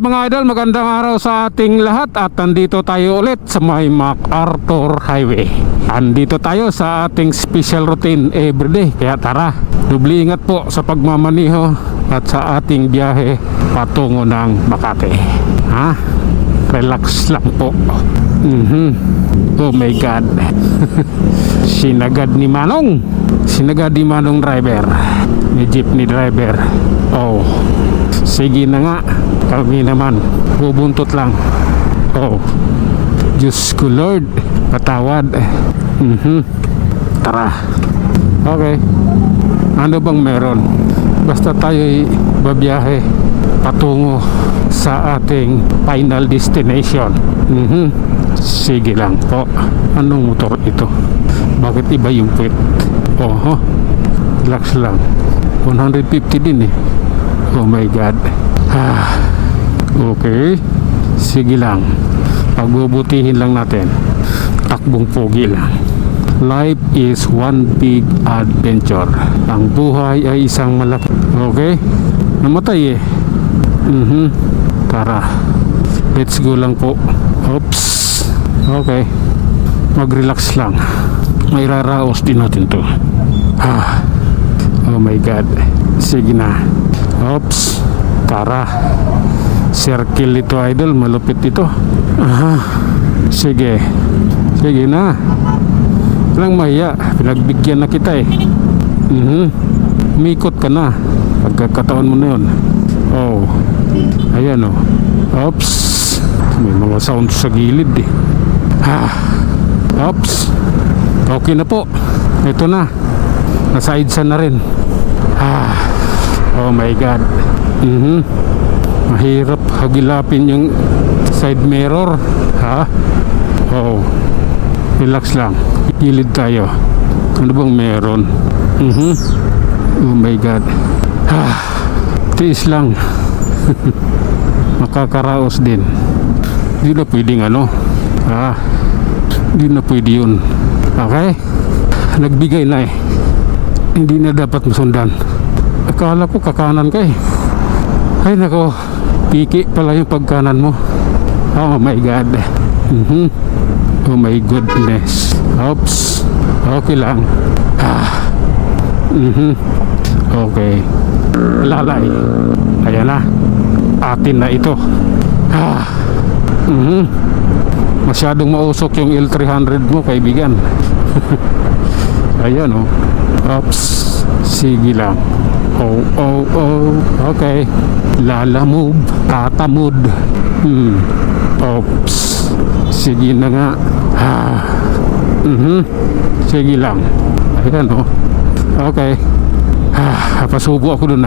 at mga idol, magandang araw sa ating lahat. At nandito tayo ulit sa may MacArthur Highway. Andito tayo sa ating special routine everyday. Kaya tara, dubli ingat po sa pagmamaniho at sa ating biyahe patungo ng Makati. Ha? Relax lang po. Oh my God. Sinagad ni Manong. Sinagad ni Manong driver. Ni jeepney driver. Oh, sige na nga. Kami naman bubuntot lang. Oh, Diyos ko Lord, patawad. Tara. Okay. Ano bang meron? Basta tayo'y babiyahe patungo sa ating final destination. Sige lang po. Anong motor ito? Bakit iba yung puwit? Oh, relax lang. 150 din eh. Oh my God. Okay. Sige lang. Pagbubutihin lang natin. Takbong pogi lang. Life is one big adventure. Ang buhay ay isang malaki. Okay? Namatay eh. Tara. Let's go lang po. Oops. Okay. Mag-relax lang. May raraos din natin to. Oh my God. Sige na. Oops. Tara. Circle ito idol. Malupit ito. Sige. Sige na. Walang mahiya. Pinagbigyan na kita eh. Umikot ka na. Pagkakataon mo na yun. Oh. Ayan oh. Oops. May mga sound sa gilid eh. Oops. Okay na po. Ito na. Nasa-idsa na rin. Oh my God. Mahirap hagilapin yung side mirror. Oh. Relax lang. Gilid tayo. Ano bang meron? Oh my God. Tiis lang. Makakaraos din. Hindi na pwedeng ano. Hindi na pwede yun. Okay? Nagbigay na eh. Hindi na dapat masundan. Akala ko kakanan ka eh. Ay nako, piki pala yung pagkanan mo. Oh my God. Oh my goodness. Oops. Okay lang. Okay. Lalay. Ayan na. Atin na ito. Masyadong mausok yung L300 mo, kaibigan. Ayan oh. Oops. Sige lang. Oh. Okay. Lala move. Tata mood. Oops. Sige na nga. Sige lang. Ayan oh. Okay. Pasubo ako dun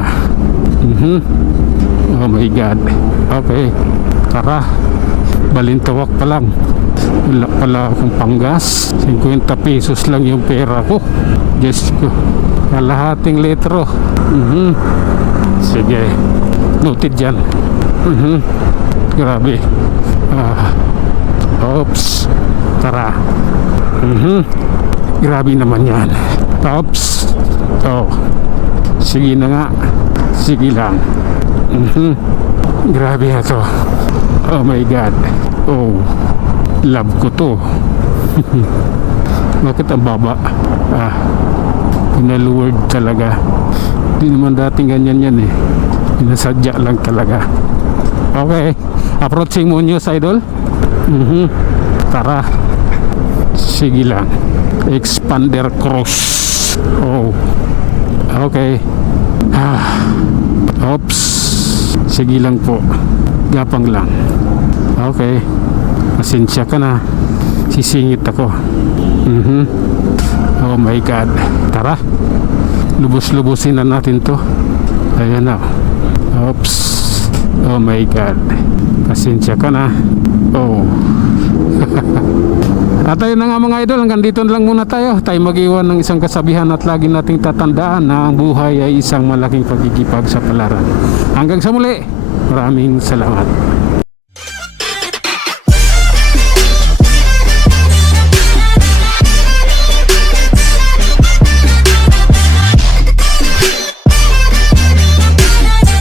Oh my God. Okay. Tara. Balintawak pa lang. Wala pala akong panggas. 50 pesos lang yung pera ko. Diyos ko. Kalahating litro. Sige. Noted dyan. Grabe. Oops. Tara. Grabe naman yan. Oops. Oh. Sige na nga. Sige lang. Grabe na to. Oh my God. Oh. Love ko to. Bakit ang baba? Pinaluward talaga. Hindi naman dating ganyan yan eh. Pinasadya lang talaga. Okay. Approaching mo news idol. Tara. Sige lang. Expander cross. Oh. Okay. Oops. Sige lang po. Gapang lang. Okay. Pasensya ka na. Sisingit ako. Oh my God. Tara. Lubos-lubusin na natin to. Ayan na. Oops. Oh my God. Pasensya ka na. Oh. At ayun na nga mga idol, hanggang dito lang muna tayo. Tayo mag-iwan ng isang kasabihan at lagi nating tatandaan na ang buhay ay isang malaking pagkikipag sa palaran. Hanggang sa muli, maraming salamat.